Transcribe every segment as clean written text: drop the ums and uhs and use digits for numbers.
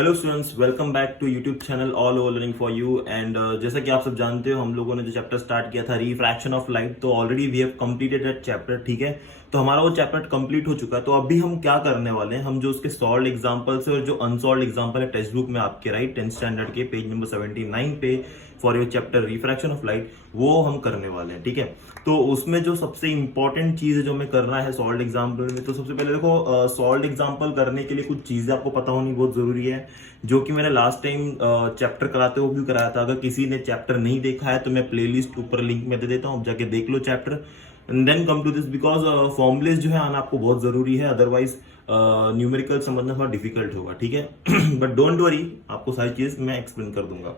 Hello students, welcome back to YouTube channel all over learning for you. And जैसा कि आप सब जानते हो, हम लोगों ने जो चैप्टर स्टार्ट किया था रिफ्रैक्शन ऑफ लाइट, तो already we have completed that chapter. ठीक है, तो हमारा वो चैप्टर कंप्लीट हो चुका है। तो अभी हम क्या करने वाले हैं, हम जो उसके सॉल्व एग्जांपल्स है और जो अनसॉल्व एग्जांपल है टेक्स्ट बुक में आपके, राइट, 10th स्टैंडर्ड के पेज नंबर 79 पे for your chapter refraction of light, वो हम करने वाले हैं। ठीक है, तो उसमें जो सबसे इंपॉर्टेंट चीज है जो हमें करना है सॉल्व एग्जाम्पल में, तो सबसे पहले देखो, सॉल्व एग्जाम्पल करने के लिए कुछ चीजें आपको पता होनी बहुत जरूरी है, जो कि मैंने लास्ट टाइम चैप्टर कराते हुए भी कराया था। अगर किसी ने चैप्टर नहीं देखा है तो मैं प्लेलिस्ट ऊपर लिंक में दे देता हूँ, जाके देख लो chapter and then come to this, because formulas जो है आना आपको बहुत जरूरी है, अदरवाइज न्यूमेरिकल समझना थोड़ा डिफिकल्ट होगा। ठीक है, बट डोंट वरी, आपको सारी चीज मैं एक्सप्लेन कर दूंगा।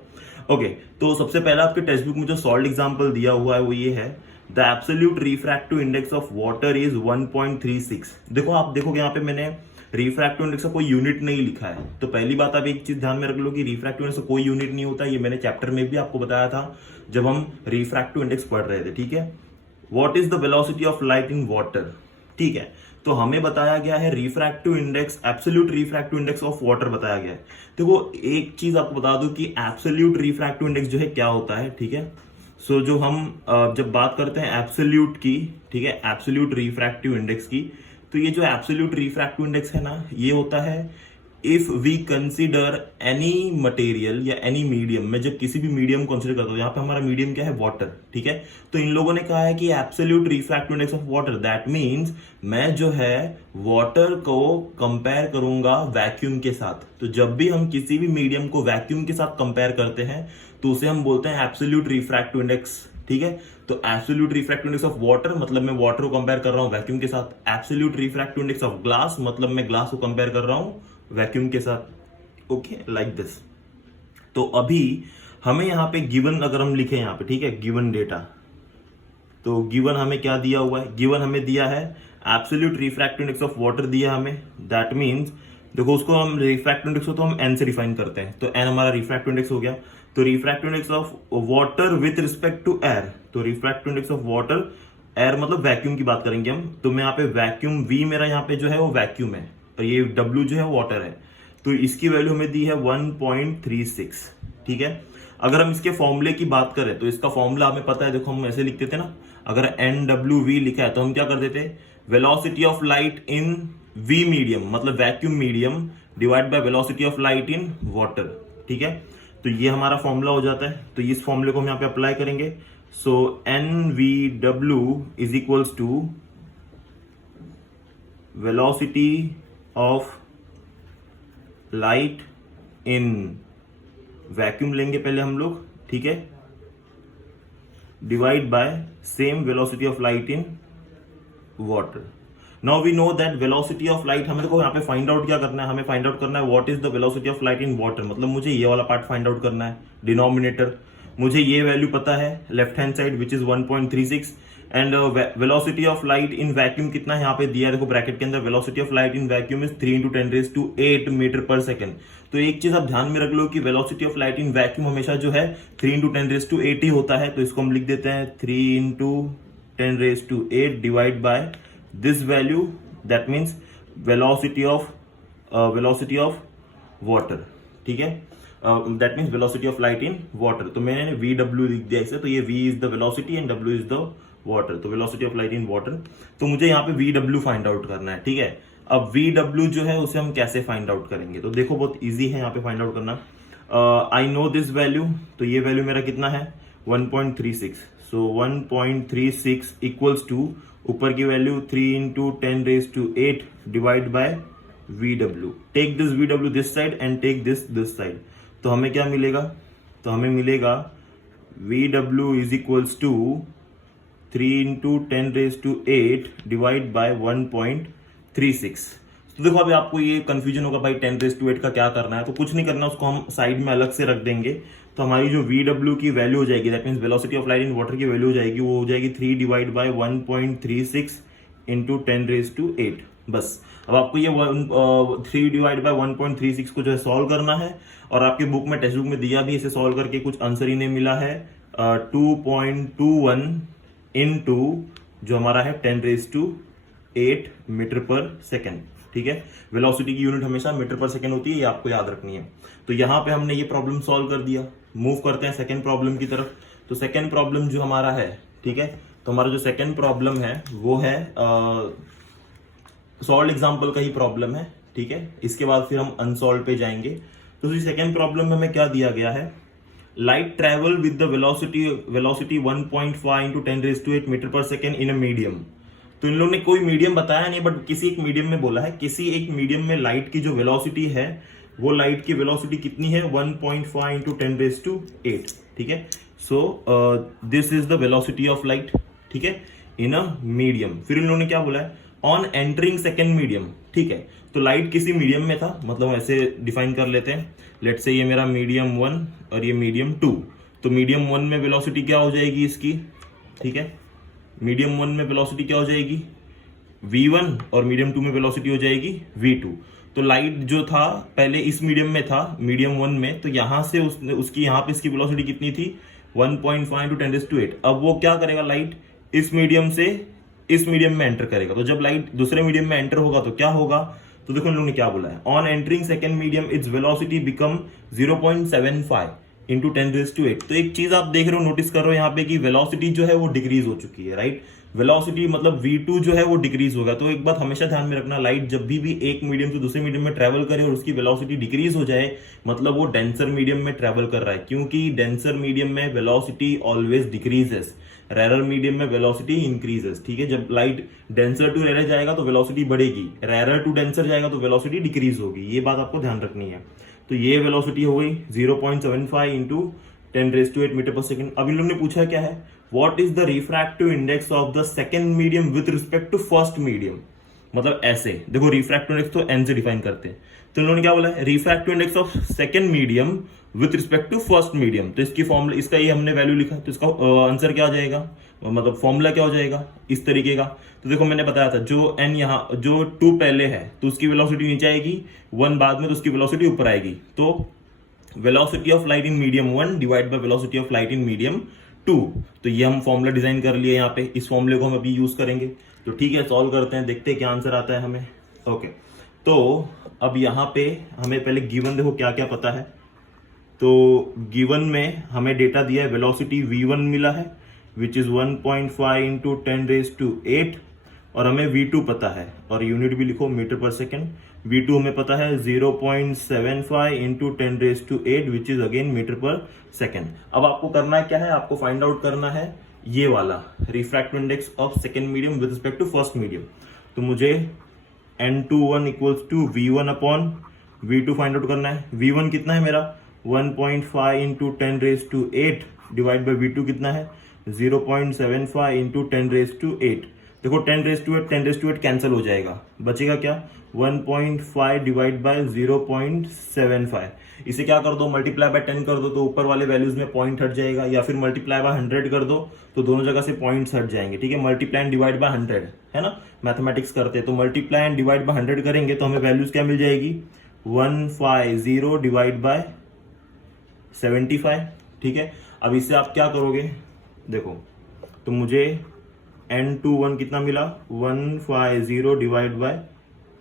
ओके, तो सबसे पहला आपके टेक्स्ट बुक में जो सॉल्व एग्जाम्पल दिया हुआ है वो ये है, the absolute refractive index of water is 1.36। देखो, आप देखोगे यहाँ पे मैंने रिफ्रैक्टिव इंडेक्स का कोई यूनिट नहीं लिखा है। तो पहली बात आप एक चीज ध्यान में रख लो कि रिफ्रैक्टिव इंडेक्स का कोई यूनिट नहीं होता। ये मैंने चैप्टर में भी आपको बताया था जब हम रिफ्रैक्टिव इंडेक्स पढ़ रहे थे। ठीक है, what is the velocity of light in water. ठीक है, तो हमें बताया गया है refractive index, absolute refractive index of water बताया गया है। देखो, एक चीज आपको बता दूं कि एब्सोल्यूट रिफ्रैक्टिव इंडेक्स जो है क्या होता है। ठीक है, सो जो हम जब बात करते हैं एब्सोल्यूट की, ठीक है, एब्सोल्यूट रिफ्रैक्टिव इंडेक्स की, तो ये जो एब्सोल्यूट रिफ्रैक्टिव इंडेक्स है ना, ये होता है if we consider any material या एनी मीडियम। मैं जब किसी भी मीडियम को कंसिडर करता हूं, यहाँ पे हमारा मीडियम क्या है, वाटर। ठीक है, तो इन लोगों ने कहा है कि absolute refractive index of water, that means मैं जो है वाटर को कंपेयर करूंगा वैक्यूम के साथ। तो जब भी हम किसी भी मीडियम को वैक्यूम के साथ कंपेयर करते हैं तो उसे हम बोलते हैं एब्सोल्यूट रिफ्रैक्टिव इंडेक्स। ठीक है, तो absolute refractive index of water मतलब मैं वाटर को कंपेयर कर रहा हूं वैक्यूम के साथ। Absolute refractive index of glass मतलब मैं ग्लास को कंपेयर कर रहा हूं वैक्यूम के साथ। Okay, like this. तो अभी हमें यहाँ पे गिवन अगर हम लिखे यहाँ पे, ठीक है, गिवन डेटा, तो गिवन हमें क्या दिया हुआ है, गिवन हमें दिया है absolute refractive index of water दिया हमें। दैट मींस देखो, उसको हम रिफ्रैक्टिव इंडेक्स को तो हम एन से डिफाइन करते हैं, तो एन हमारा रिफ्रैक्टिव इंडेक्स हो गया। तो refractive index of water with respect to air, तो refractive index of water, air मतलब वैक्यूम की बात करेंगे हम, तो मैं यहाँ पे वैक्यूम वी मेरा यहाँ पे जो है वो वैक्यूम है और ये डब्ल्यू जो है वाटर है, तो इसकी वैल्यू हमें दी है 1.36। ठीक है, अगर हम इसके फॉर्मूले की बात करें तो इसका फॉर्मूला हमें पता है। देखो, हम ऐसे लिखते थे ना, अगर एन डब्ल्यू वी लिखा है तो हम क्या कर देते, velocity of light in V medium मतलब vacuum medium divide by velocity of light in water. ठीक है, तो ये हमारा फॉर्मूला हो जाता है। तो इस फॉर्मूले को हम यहाँ पे अप्लाई करेंगे। So N V W is equals to velocity of light in vacuum लेंगे पहले हम लोग, ठीक है, divide by same velocity of light in water. Now we know that velocity of light, हमें देखो यहाँ पे फाइंड आउट क्या करना है, हमें फाइंड आउट करना है what is the velocity of light in water, मतलब मुझे ये वाला पार्ट फाइंड आउट करना है, डिनोमिनेटर। मुझे ये वैल्यू पता है left hand side which is 1.36 and velocity of light in vacuum कितना है यहाँ पे दिया है, देखो ब्रैकेट के अंदर, velocity of light in vacuum is 3 × 10⁸ metre पर सेकंड। तो एक चीज आप ध्यान में रख लो कि velocity of light in vacuum हमेशा जो है 3 × 10⁸ ही होता है। तो इसको हम लिख देते हैं 3 × 10⁸ divide by this value, that means velocity of water. ठीक है, that means velocity of light in water. तो मैंने वी डब्ल्यू लिख दिया इसे, तो ये V is the velocity and W is the water, तो velocity of light in water. तो मुझे यहाँ पे वी डब्ल्यू फाइंड आउट करना है। ठीक है, अब वी डब्ल्यू जो है उसे हम कैसे फाइंड आउट करेंगे, तो देखो बहुत इजी है यहाँ पे फाइंड आउट करना। आई नो दिस वैल्यू, तो ये वैल्यू मेरा कितना है 1.36। सो 1.36 इक्वल्स टू ऊपर की value 3 × 10⁸ divide by V W. Take this V W this side and take this side, तो हमें क्या मिलेगा, तो हमें मिलेगा V W is equals to 3 × 10⁸ divide by 1.36। तो देखो, अभी आपको ये कंफ्यूजन होगा भाई 10⁸ का क्या करना है, तो कुछ नहीं करना, उसको हम साइड में अलग से रख देंगे। तो हमारी जो वी डब्ल्यू की वैल्यू हो जाएगी, that means velocity of light in water की वैल्यू हो जाएगी, वो हो जाएगी 3 डिवाइड बाय 1.36 × 10⁸ बस। अब आपको ये 3 डिवाइड बाय 1.36 को जो है सॉल्व करना है, और आपके बुक में, टेक्स्ट बुक में दिया भी, इसे सॉल्व करके कुछ आंसर इन्हें मिला है 2.21 इंटू जो हमारा है 10⁸ मीटर पर सेकेंड। ठीक है। वेलोसिटी की यूनिट हमेशा मीटर पर सेकंड होती है, ये आपको याद रखनी है। तो यहाँ पे हमने ये प्रॉब्लम सॉल्व कर दिया। मूव करते हैं सेकंड प्रॉब्लम की तरफ। तो सेकंड प्रॉब्लम जो हमारा है, ठीक है, तो हमारा जो सेकंड प्रॉब्लम है वो है सॉल्व एग्जाम्पल का ही प्रॉब्लम है, ठीक है। इसके बाद फिर हम अनसॉल्व पे जाएंगे। तो सेकंड प्रॉब्लम में हमें क्या दिया गया है, light travel with the velocity 1.5 into 10⁸ metre पर सेकेंड इन अ मीडियम। तो इन लोगों ने कोई मीडियम बताया नहीं, बट किसी एक मीडियम में बोला है। किसी एक मीडियम में लाइट की जो वेलोसिटी है, वो लाइट की वेलोसिटी कितनी है, 1.5 इंटू 10⁸, ठीक है। So this is the velocity of light, ठीक है, इन अ मीडियम। फिर इन लोगों ने क्या बोला है, ऑन एंटरिंग सेकेंड मीडियम, ठीक है। तो लाइट किसी मीडियम में था, मतलब ऐसे डिफाइन कर लेते हैं। लेट्स से ये मेरा मीडियम 1 और ये मीडियम 2। तो मीडियम 1 में वेलोसिटी क्या हो जाएगी इसकी, ठीक है, मीडियम 1 में वेलोसिटी क्या हो जाएगी v1 और मीडियम 2 में वेलोसिटी हो जाएगी v2। तो लाइट जो था पहले इस मीडियम में था, मीडियम 1 में, तो यहां से उसकी यहाँ पे इसकी वेलोसिटी कितनी थी, 1.5 इंटू 10⁸। अब वो क्या करेगा, लाइट इस मीडियम से इस मीडियम में एंटर करेगा। तो जब लाइट दूसरे मीडियम में एंटर होगा तो क्या होगा, तो देखो इन लोगों ने क्या बोला है, on entering second medium its velocity become 0.75 into 10⁸। तो एक चीज आप देख रहे हो, नोटिस कर रहे हो यहाँ पे कि वेलोसिटी जो है वो डिक्रीज हो चुकी है, राइट। वेलोसिटी मतलब v2 जो है वो डिक्रीज होगा। तो एक बात हमेशा ध्यान में रखना, लाइट जब भी एक मीडियम से दूसरे मीडियम में ट्रेवल करे और उसकी वेलोसिटी डिक्रीज हो जाए, मतलब वो डेंसर मीडियम में ट्रेवल कर रहा है, क्योंकि डेंसर मीडियम में velocity always decreases, rarer medium में वेलोसिटी इंक्रीजेस, ठीक है। जब लाइट डेंसर टू रेरर जाएगा तो वेलोसिटी बढ़ेगी, रेरर टू डेंसर जाएगा तो वेलोसिटी डिक्रीज होगी। ये बात आपको ध्यान रखनी है। तो ये वेलोसिटी हो गई 0.75 इंटू 10⁸ मीटर पर सेकेंड। अब इन लोगों ने पूछा क्या है, what is the refractive index of the second medium with respect to first medium. मतलब ऐसे देखो, रिफ्रैक्टिव इंडेक्स तो एन से डिफाइन करते हैं। तो इन्होंने क्या बोला है, refractive index of second medium with respect to first medium. तो इसकी फॉर्मूला, इसका ये हमने वैल्यू लिखा, तो इसका आंसर क्या आ जाएगा, मतलब फॉर्मूला क्या हो जाएगा इस तरीके का। तो देखो मैंने बताया था, जो एन यहाँ जो 2 पहले है तो उसकी वेलोसिटी नीचे आएगी, 1 बाद में तो उसकी वेलोसिटी ऊपर आएगी। तो velocity of light in medium 1 divide by velocity of light in medium 2। तो ये हम फॉर्मूला डिजाइन कर लिए यहाँ पे, इस फॉर्मूले को हम अभी यूज करेंगे। तो ठीक है, सॉल्व करते हैं, देखते हैं क्या आंसर आता है हमें। ओके, तो अब यहाँ पे हमें पहले गिवन देखो क्या क्या पता है। तो गिवन में हमें डेटा दिया है, वेलोसिटी v1 मिला है विच इज 1.5 इंटू 10⁸, और हमें v2 पता है, और यूनिट भी लिखो मीटर पर सेकेंड। v2 हमें पता है 0.75 into 10⁸ which is again metre पर सेकेंड। अब आपको करना है क्या है, आपको फाइंड आउट करना है ये वाला refractive index of second medium with respect to first medium. तो मुझे n21 equals to v1 upon v2 find out करना है। v1 कितना है मेरा 1.5 इंटू 10⁸ डिवाइड बाई v2 कितना है 0.75 इंटू 10⁸। देखो 10⁸ कैंसिल हो जाएगा, बचेगा क्या 1.5 डिवाइड बाय 0.75। इसे क्या कर दो, मल्टीप्लाई बाय 10 कर दो, तो ऊपर वाले वैल्यूज में पॉइंट हट जाएगा, या फिर मल्टीप्लाई बाय 100 कर दो तो दोनों जगह से पॉइंट्स हट जाएंगे, ठीक है। मल्टीप्लाई एंड डिवाइड बाय 100 है ना, मैथमेटिक्स करते हैं। तो मल्टीप्लाई एंड डिवाइड बाय 100 करेंगे तो हमें वैल्यूज क्या मिल जाएगी 150 डिवाइड बाय 75, ठीक है। अब इससे आप क्या करोगे, देखो तो मुझे n21 कितना मिला 150 डिवाइड बाय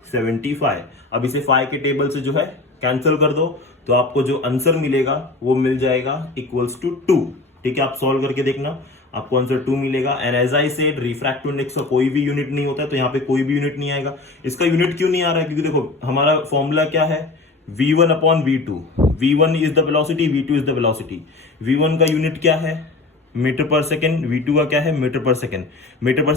75। अब इसे 5 के टेबल से जो है कैंसिल कर दो, तो आपको जो आंसर मिलेगा वो मिल जाएगा इक्वल्स टू 2, ठीक है। आप सॉल्व करके देखना, आपको आंसर 2 मिलेगा। And as I said, refractive index का कोई भी यूनिट नहीं होता है, तो यहाँ पे कोई भी यूनिट नहीं आएगा। इसका यूनिट क्यों नहीं आ रहा है, क्योंकि देखो हमारा फॉर्मूला क्या है v1 upon v2। v1 is the velocity, v2 is the velocity. v1 का यूनिट क्या है मीटर पर सेकेंड, v2 का क्या है मीटर पर सेकेंड। मीटर पर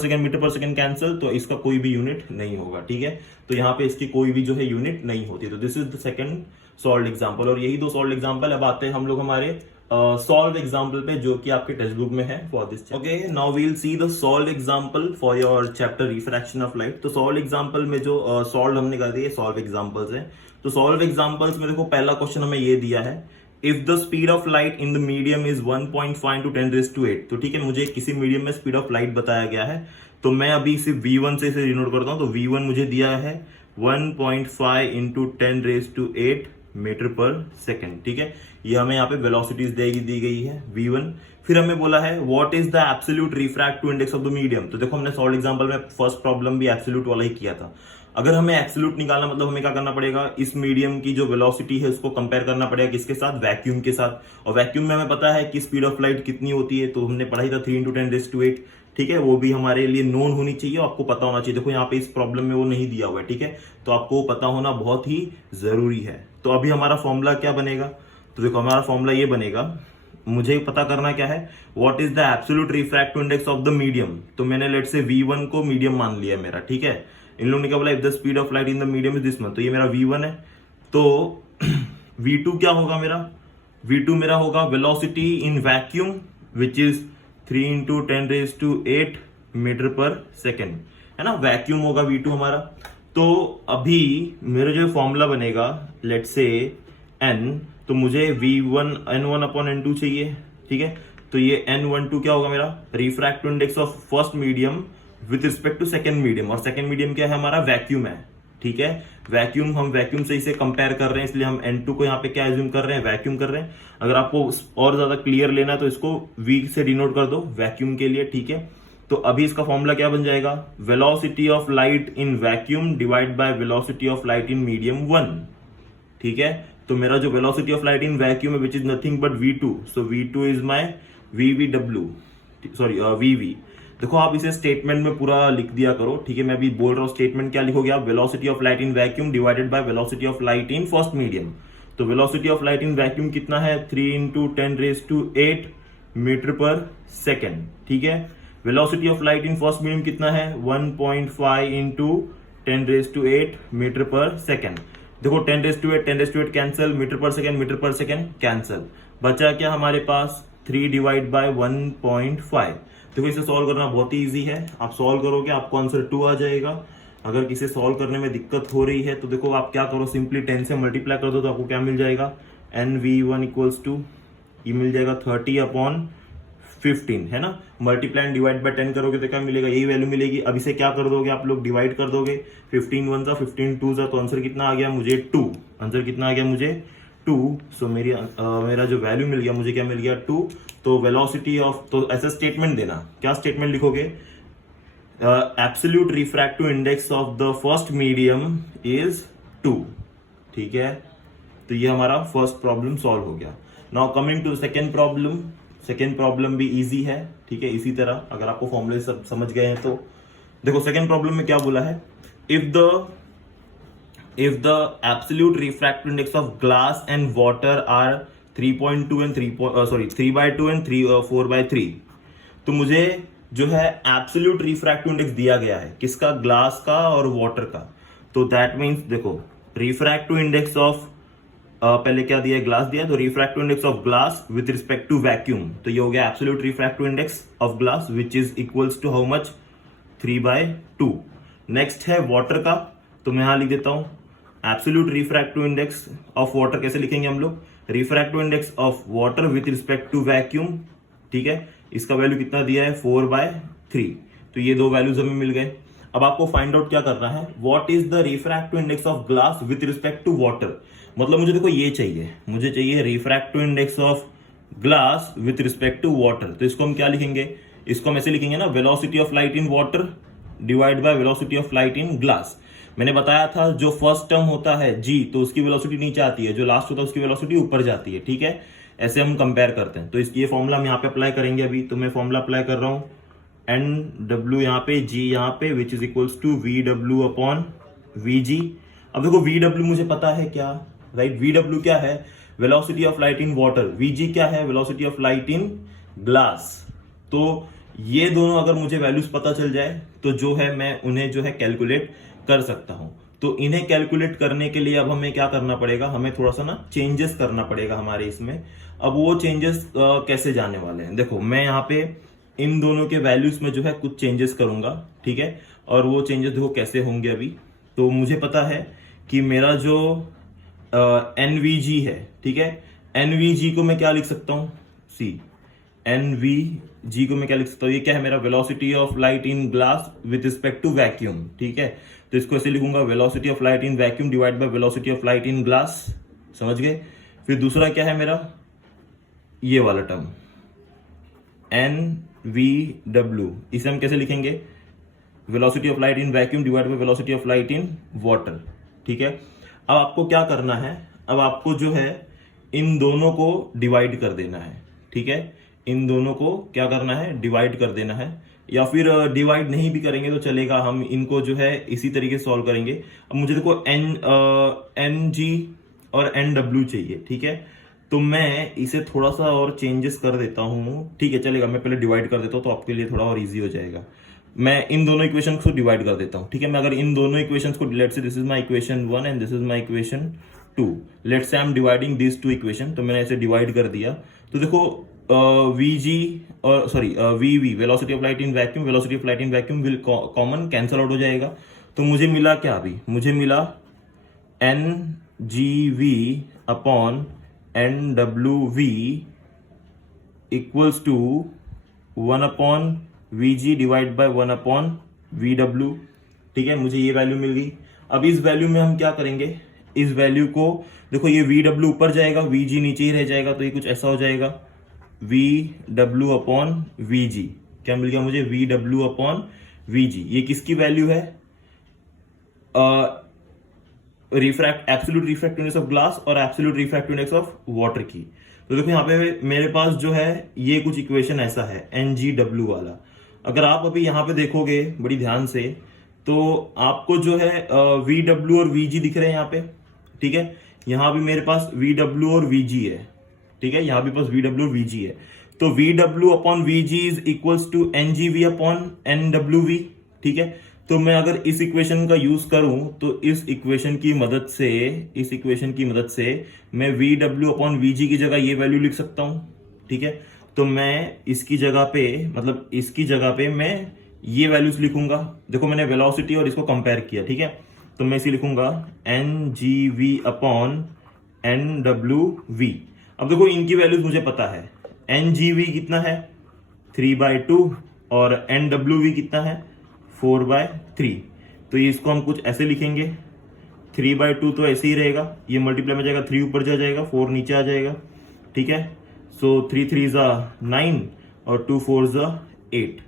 सेकेंड कैंसिल, तो इसका कोई भी यूनिट नहीं होगा, ठीक है। तो यहाँ पे इसकी कोई भी जो है यूनिट नहीं होती। तो this is the second solve example, और यही 2 सॉल्व एग्जांपल। अब आते हैं हम लोग हमारे सॉल्व एग्जांपल पे, जो कि आपके टेक्स्ट बुक में है for this. Okay, now we will see the solve example for your chapter refraction of light. तो सॉल्व एग्जांपल में जो सॉल्व हमने कर दिए सॉल्व एग्जांपल्स है। तो सॉल्व एग्जांपल्स में देखो पहला क्वेश्चन हमें ये दिया है, if the speed of light in the medium is 1.5 to 10⁸। तो ठीक है, मुझे किसी मीडियम में स्पीड ऑफ लाइट बताया गया है, तो मैं अभी सिर्फ v1 से इसे डिनोट करता हूं। तो v1 मुझे दिया है 1.5 इंटू 10⁸ मीटर पर सेकेंड, ठीक है। ये हमें यहाँ पे वेलोसिटीज दी गई है v1। फिर हमें बोला है what is the absolute refractive index of the medium. तो देखो हमने सॉल्व एग्जांपल में फर्स्ट प्रॉब्लम भी एब्सोल्यूट वाला ही किया था। अगर हमें एब्सोल्यूट निकालना मतलब हमें क्या करना पड़ेगा, इस मीडियम की जो वेलोसिटी है उसको कंपेयर करना पड़ेगा किसके साथ, वैक्यूम के साथ। और वैक्यूम में हमें पता है कि स्पीड ऑफ लाइट कितनी होती है, तो हमने पढ़ाई था 3 × 10⁸, ठीक है, वो भी हमारे लिए नोन होनी चाहिए, आपको पता होना चाहिए। देखो यहाँ पे इस प्रॉब्लम में वो नहीं दिया हुआ है, ठीक है, तो आपको पता होना बहुत ही जरूरी है। तो अभी हमारा फॉर्मूला क्या बनेगा, तो देखो हमारा फॉर्मूला ये बनेगा, मुझे पता करना क्या है, what is the absolute refractive index of the medium. तो मैंने लेट से V1 को मीडियम मान लिया मेरा, ठीक है। इन लोगों ने क्या बोला, if the speed of light in the medium is this much, तो ये मेरा V1 है। तो V2 क्या होगा मेरा, V2 मेरा होगा velocity in vacuum which is 3 × 10⁸ metre पर सेकेंड, है ना, वैक्यूम होगा V2 हमारा। तो अभी मेरा जो फॉर्मूला बनेगा लेट से N, तो मुझे V1 N1/N2 चाहिए, ठीक है। तो ये N12 क्या होगा मेरा, refractive index of first medium with respect to second medium, और सेकंड मीडियम क्या है हमारा, वैक्यूम है, ठीक है। वैक्यूम, हम वैक्यूम से इसे कंपेयर कर रहे हैं, इसलिए हम N2 को यहाँ पे क्या एज्यूम कर रहे हैं, वैक्यूम कर रहे हैं। अगर आपको और ज्यादा क्लियर लेना है तो इसको V से डिनोट कर दो वैक्यूम के लिए, ठीक है। तो अभी इसका फॉर्मूला क्या बन जाएगा, velocity of light in vacuum divide by velocity of light in medium 1, ठीक है। तो मेरा जो velocity of light in vacuum है which is nothing but V2, so V2 is my VV। देखो आप इसे स्टेटमेंट में पूरा लिख दिया करो, ठीक है। मैं अभी बोल रहा हूँ स्टेटमेंट क्या लिखोगे आप, velocity of light in vacuum divided by velocity of light in first medium. तो velocity of light in vacuum कितना है, 3 × 10⁸ मीटर पर सेकेंड, ठीक है। Velocity of light in first medium कितना है, 1.5 × 10⁸ मीटर पर सेकेंड। देखो 10⁸ कैंसिल, मीटर पर सेकेंड कैंसिल, बचा क्या हमारे पास, 3/1.5। देखो इसे सॉल्व करना बहुत ही इजी है, आप सॉल्व करोगे आपको आंसर 2 आ जाएगा। अगर किसी सॉल्व करने में दिक्कत हो रही है तो देखो आप क्या करो, सिंपली 10 से मल्टीप्लाई कर दो, तो आपको क्या मिल जाएगा, NV1 = ये मिल जाएगा 30/15, है ना। मल्टीप्लाई एंड डिवाइड बाय 10 करोगे तो क्या मिलेगा, यही वैल्यू मिलेगी। अब इसे क्या कर दोगे आप लोग, डिवाइड कर दोगे, 15 1 15 2, तो आंसर कितना आ गया मुझे 2, आंसर कितना आ गया मुझे 2। सो मेरा जो वैल्यू मिल गया, मुझे क्या मिल गया 2। तो वेलोसिटी ऑफ, तो ऐसा स्टेटमेंट देना, क्या स्टेटमेंट लिखोगे, absolute refractive index of the first medium is 2, ठीक है। तो ये हमारा फर्स्ट प्रॉब्लम सॉल्व हो गया। Now coming to second problem, second problem भी इजी है, ठीक है। इसी तरह अगर आपको फॉर्मूले सब समझ गए हैं तो देखो सेकेंड प्रॉब्लम में क्या बोला है, if the absolute refractive index of glass and water are 3.2 and 3/2 and 4/3, तो मुझे जो है एब्सोल्यूट रिफ्रैक्टिव इंडेक्स दिया गया है, किसका, ग्लास का और वाटर का। तो दैट मीन्स देखो रिफ्रैक्टिव इंडेक्स ऑफ पहले क्या दिया है, ग्लास दिया है, तो refractive index of glass with respect to vacuum, तो ये हो गया absolute refractive index of glass which is equals to how much, 3/2। Next है वाटर का, तो मैं यहां लिख देता हूं absolute refractive index of water, कैसे लिखेंगे हम लोग, refractive index of water with respect to vacuum, ठीक है। इसका वैल्यू कितना दिया है, 4/3। तो ये दो वैल्यूज हमें मिल गए। अब आपको फाइंड आउट क्या करना है, what is the refractive index of glass with respect to water. मतलब मुझे देखो ये चाहिए, मुझे चाहिए refractive index of glass with respect to water. तो इसको हम क्या लिखेंगे, इसको हम ऐसे लिखेंगे ना, velocity of light in water divide by velocity of light in glass. मैंने बताया था जो फर्स्ट टर्म होता है G, तो उसकी वेलोसिटी नीचे आती है, जो लास्ट होता है उसकी वेलोसिटी ऊपर जाती है, ठीक है। ऐसे हम कंपेयर करते हैं। तो ये फॉर्मूला हम यहाँ पे अप्लाई करेंगे अभी, तो मैं फॉर्मूला अप्लाई कर रहा हूं, NW यहाँ पे, G यहाँ पे, विच इज इक्वल्स टू VW/VG। अब देखो VW मुझे पता है क्या, राइट, VW क्या है, velocity of light in water, VG क्या है, velocity of light in glass. तो ये दोनों अगर मुझे वैल्यूज पता चल जाए तो जो है मैं उन्हें जो है कैलकुलेट कर सकता हूं। तो इन्हें कैलकुलेट करने के लिए अब हमें क्या करना पड़ेगा, हमें थोड़ा सा ना चेंजेस करना पड़ेगा हमारे इसमें। अब वो चेंजेस कैसे जाने वाले हैं, देखो मैं यहाँ पे इन दोनों के वैल्यूज में जो है कुछ चेंजेस करूंगा, ठीक है। और वो चेंजेस देखो कैसे होंगे अभी। तो मुझे पता है कि मेरा जो NVG है, ठीक है, NVG को मैं क्या लिख सकता हूं, NVG को मैं क्या लिख सकता हूं, ये क्या है मेरा, velocity of light in glass with respect to vacuum, ठीक है। तो इसको ऐसे लिखूंगा, velocity of light in vacuum divide by velocity of light in glass, समझ गए। फिर दूसरा क्या है मेरा, ये वाला टर्म NVW, इसे हम कैसे लिखेंगे, velocity of light in vacuum divide by velocity of light in water. ठीक है, अब आपको क्या करना है, अब आपको जो है इन दोनों को डिवाइड कर देना है। ठीक है, इन दोनों को क्या करना है, डिवाइड कर देना है, या फिर डिवाइड नहीं भी करेंगे तो चलेगा, हम इनको जो है इसी तरीके से सॉल्व करेंगे। अब मुझे देखो एन जी और एन डब्ल्यू चाहिए। ठीक है, तो मैं इसे थोड़ा सा और चेंजेस कर देता हूं। ठीक है, चलेगा, मैं पहले डिवाइड कर देता हूं तो आपके लिए थोड़ा और इजी हो जाएगा। मैं इन दोनों इक्वेशन को डिवाइड कर देता हूं। ठीक है, मैं अगर इन दोनों इक्वेशन को, let's say this is my equation 1 and this is my equation 2, let's say I am dividing this two equation, तो मैंने ऐसे डिवाइड कर दिया। तो देखो वीजी और sorry V V, velocity of light in vacuum, velocity of light in vacuum will common cancel out हो जाएगा। तो मुझे मिला क्या, अभी मुझे मिला N G V upon N W V equals to 1 upon V G divide by 1 upon V W. ठीक है, मुझे ये वैल्यू मिल गई। अब इस वैल्यू में हम क्या करेंगे, इस वैल्यू को देखो, ये वी डब्ल्यू ऊपर जाएगा, वी जी नीचे ही रह जाएगा, तो ये कुछ ऐसा हो जाएगा, वी डब्ल्यू अपॉन वी जी। क्या मिल गया मुझे, वी डब्ल्यू अपॉन वी जी। ये किसकी वैल्यू है, एब्सोल्यूट रिफ्रैक्टिव ऑफ ग्लास और एब्सोल्यूट रिफ्रैक्टिव ऑफ वाटर की। तो देखो यहाँ पे मेरे पास जो है ये कुछ इक्वेशन ऐसा है एन जी डब्ल्यू वाला। अगर आप अभी यहाँ पे देखोगे बड़ी ध्यान से, तो आपको जो है वी डब्ल्यू और वी जी दिख रहे हैं यहाँ पे। ठीक है, यहाँ भी मेरे पास वी डब्ल्यू और वी जी है। ठीक है, यहाँ भी पास वी डब्ल्यू और वी जी है, तो V W upon V G is equals to N G V upon N W V. ठीक है, तो मैं अगर इस इक्वेशन का यूज करूं तो इस इक्वेशन की मदद से मैं वी डब्ल्यू अपॉन वी जी की जगह ये वैल्यू लिख सकता हूं। ठीक है, तो मैं इसकी जगह पे मैं ये वैल्यूज लिखूंगा। देखो मैंने वेलोसिटी और इसको कंपेयर किया। ठीक है, तो मैं इसे लिखूंगा N G V upon N W V. अब देखो इनकी वैल्यूज मुझे पता है, एन जी वी कितना है 3/2 और एन डब्ल्यू वी कितना है 4/3। तो ये इसको हम कुछ ऐसे लिखेंगे, 3/2 तो ऐसे ही रहेगा, ये मल्टीप्लाई में जाएगा, 3 ऊपर जाएगा, 4 नीचे आ जाएगा। ठीक है, सो 3 3 9 और 2 4 8।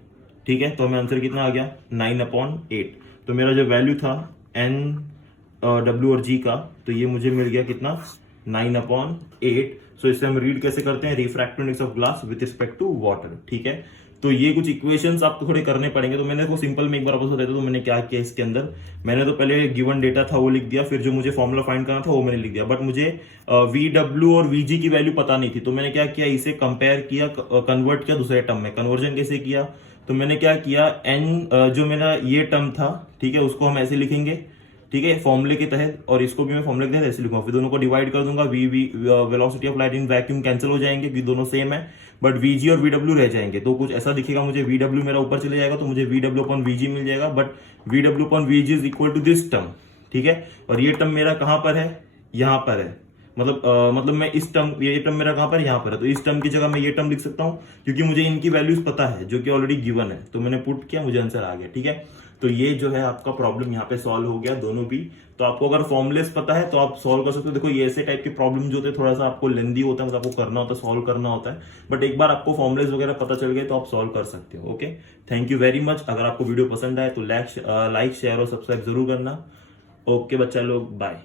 ठीक है, तो हमें आंसर कितना आ गया 9/8। तो मेरा जो वैल्यू था एन डब्ल्यू और जी का, तो ये मुझे मिल गया कितना 9/8। सो इससे हम रीड कैसे करते हैं, refractive index of glass with respect to water. ठीक है, तो ये कुछ इक्वेशंस आपको थोड़े करने पड़ेंगे। तो मैंने वो सिंपल में एक बार आपको बता देता, तो मैंने क्या किया इसके अंदर, मैंने तो पहले गिवन डेटा था वो लिख दिया, फिर जो मुझे फॉर्मूला फाइंड करना था वो मैंने लिख दिया, बट मुझे वी डब्ल्यू और वी जी की वैल्यू पता नहीं थी। तो मैंने क्या किया, इसे कंपेयर किया, कन्वर्ट किया दूसरे टर्म में। कन्वर्जन कैसे किया, तो मैंने क्या किया, एन जो मेरा ये टर्म था, ठीक है, उसको हम ऐसे लिखेंगे, ठीक है, फॉर्मूले के तहत, और इसको भी मैं फॉर्मूले के तहत ऐसे लिखूंगा। फिर दोनों को डिवाइड कर दूंगा, V velocity of light in vacuum cancel हो जाएंगे क्योंकि दोनों सेम है, बट वीजी और वीडब्ल्यू रह जाएंगे। तो कुछ ऐसा दिखेगा मुझे, वीडब्ल्यू मेरा ऊपर चले जाएगा तो मुझे वीडब्ल्यू अपॉन वीजी मिल जाएगा, but V W upon V G is equal to this term. ठीक है, और ये टर्म मेरा कहां पर है, यहां पर है, मतलब मैं इस टर्म, ये टर्म मेरा कहां पर है, यहां पर है। तो इस टर्म की जगह मैं ये टर्म लिख सकता हूं क्योंकि मुझे इनकी वैल्यूज पता है जो कि ऑलरेडी गिवन है। तो मैंने पुट किया, मुझे आंसर आ गया। ठीक है, तो ये जो है आपका प्रॉब्लम यहाँ पे सॉल्व हो गया दोनों भी। तो आपको अगर फॉर्मुलेस पता है तो आप सॉल्व कर सकते हो। देखो ये ऐसे टाइप के प्रॉब्लम जो होते हैं थोड़ा सा आपको लेंदी होता है, मतलब आपको करना होता है, सॉल्व करना होता है, बट एक बार आपको फॉर्मुलेस वगैरह पता चल गए तो आप सॉल्व कर सकते हो। Okay, thank you very much. अगर आपको वीडियो पसंद आए तो लाइक शेयर और सब्सक्राइब जरूर करना। ओके बच्चा लोग, बाय।